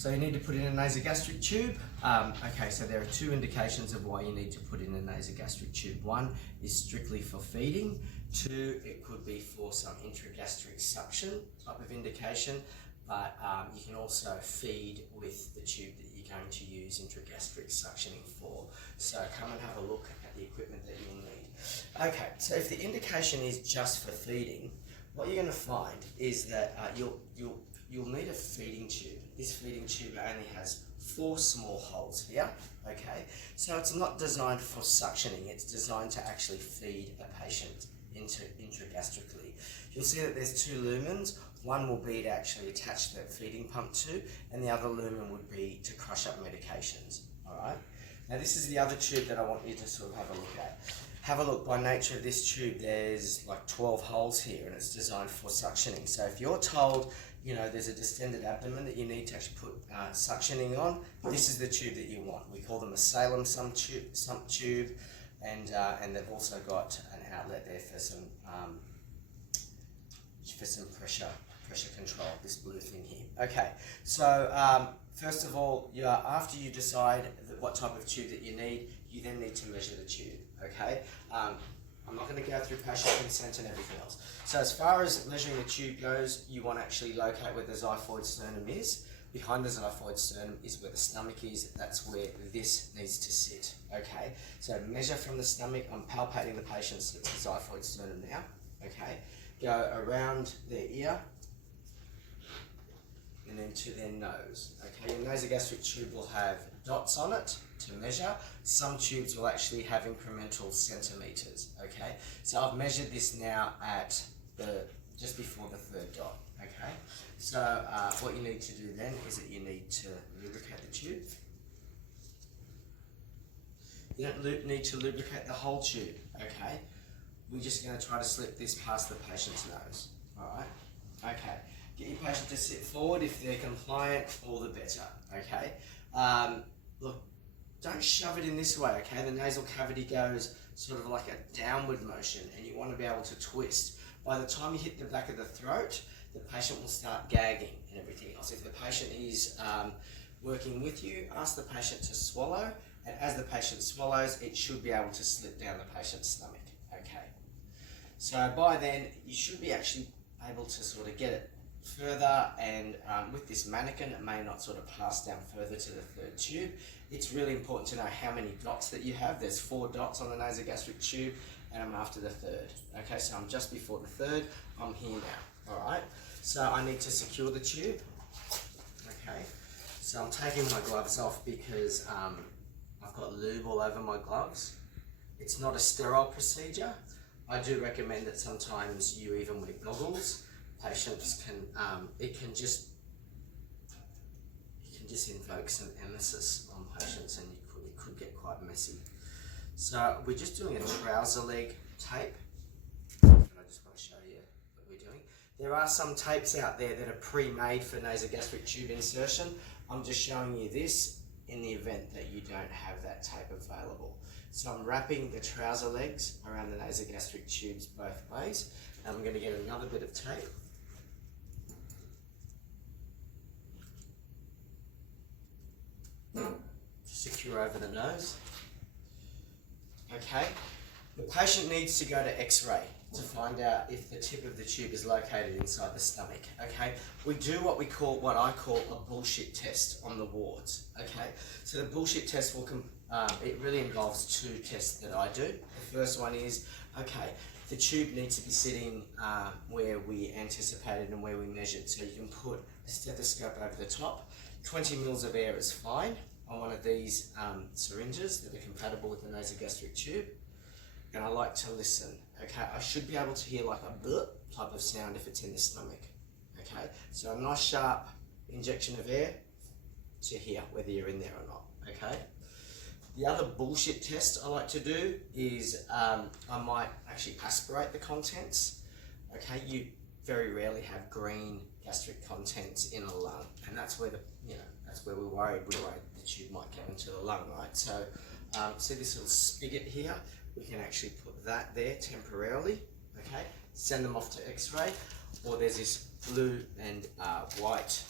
So you need to put in a nasogastric tube. Okay, so there are two indications of why you need to put in a nasogastric tube. One is strictly for feeding. Two, it could be for some intragastric suction type of indication, but you can also feed with the tube that you're going to use intragastric suctioning for. So come and have a look at the equipment that you'll need. Okay, so if the indication is just for feeding, what you're going to find is that you'll need a feeding tube. This feeding tube only has 4 small holes here, okay? So it's not designed for suctioning, it's designed to actually feed a patient intragastrically. You'll see that there's 2 lumens. One will be to actually attach the feeding pump to, and the other lumen would be to crush up medications, all right? Now this is the other tube that I want you to sort of have a look at. Have a look, by nature of this tube, there's like 12 holes here and it's designed for suctioning. So if you're told, you know, there's a distended abdomen that you need to actually put suctioning on, this is the tube that you want. We call them a Salem sump tube, and they've also got an outlet there for some pressure control, this blue thing here. Okay, so first of all, after you decide what type of tube that you need, you then need to measure the tube, okay? I'm not going to go through patient consent and everything else. So as far as measuring the tube goes, you want to actually locate where the xiphoid sternum is. Behind the xiphoid sternum is where the stomach is. That's where this needs to sit, okay? So measure from the stomach. I'm palpating the patient's xiphoid sternum now, okay? Go around their ear and then to their nose, okay? Your nasogastric tube will have dots on it to measure. Some tubes will actually have incremental centimeters, okay? So I've measured this now at just before the 3rd dot, okay? So what you need to do then is that you need to lubricate the tube. You don't need to lubricate the whole tube, okay? We're just going to try to slip this past the patient's nose, all right? Okay, get your patient to sit forward. If they're compliant, all the better, okay? Look, don't shove it in this way, okay? The nasal cavity goes sort of like a downward motion and you want to be able to twist. By the time you hit the back of the throat, the patient will start gagging and everything else. If the patient is working with you, ask the patient to swallow, and as the patient swallows, it should be able to slip down the patient's stomach, okay? So by then, you should be actually able to sort of get it further, and with this mannequin, it may not sort of pass down further to the 3rd tube. It's really important to know how many dots that you have. There's 4 dots on the nasogastric tube, and I'm after the 3rd. Okay, so I'm just before the 3rd, I'm here now, all right? So I need to secure the tube, okay? So I'm taking my gloves off because I've got lube all over my gloves. It's not a sterile procedure. I do recommend that sometimes you even wear goggles. Patients can, it can just invoke some emesis on patients, and it could get quite messy. So we're just doing a trouser leg tape. And I just want to show you what we're doing. There are some tapes out there that are pre-made for nasogastric tube insertion. I'm just showing you this in the event that you don't have that tape available. So I'm wrapping the trouser legs around the nasogastric tubes both ways. And I'm going to get another bit of tape. Secure over the nose. Okay, the patient needs to go to X-ray to find out if the tip of the tube is located inside the stomach. Okay, we do what I call a bullshit test on the wards. Okay, so the bullshit test will it really involves 2 tests that I do. The first one is, okay, the tube needs to be sitting where we anticipated and where we measured. So you can put a stethoscope over the top. 20 mils of air is fine on one of these syringes that are compatible with the nasogastric tube. And I like to listen, okay? I should be able to hear like a bleh type of sound if it's in the stomach, okay? So a nice sharp injection of air to hear whether you're in there or not, okay? The other bullshit test I like to do is I might actually aspirate the contents, okay? You very rarely have green gastric contents in a lung, and that's where that's where we're worried the tube might get into the lung, right? So see this little spigot here? We can actually put that there temporarily, okay? Send them off to X-ray, or there's this blue and white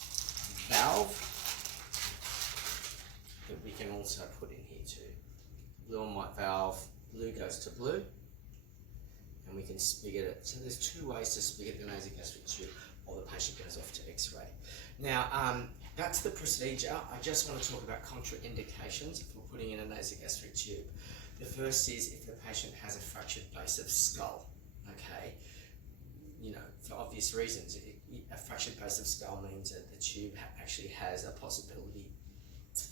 valve we can also put in here too. Blue and white valve, blue goes to blue, and we can spigot it. So there's two ways to spigot the nasogastric tube while the patient goes off to X-ray. Now, that's the procedure. I just want to talk about contraindications for putting in a nasogastric tube. The first is if the patient has a fractured base of skull, okay? You know, for obvious reasons, a fractured base of skull means that the tube actually has a possibility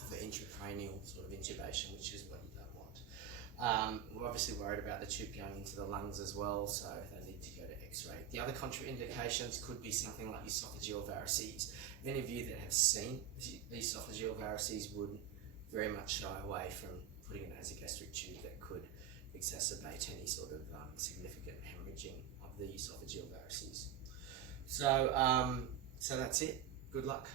of an intracranial sort of intubation, which is what you don't want. We're obviously worried about the tube going into the lungs as well, so they need to go to X-ray. The other contraindications could be something like esophageal varices. Many of you that have seen esophageal varices would very much shy away from putting a nasogastric tube that could exacerbate any sort of significant hemorrhaging of the esophageal varices. So, so that's it. Good luck.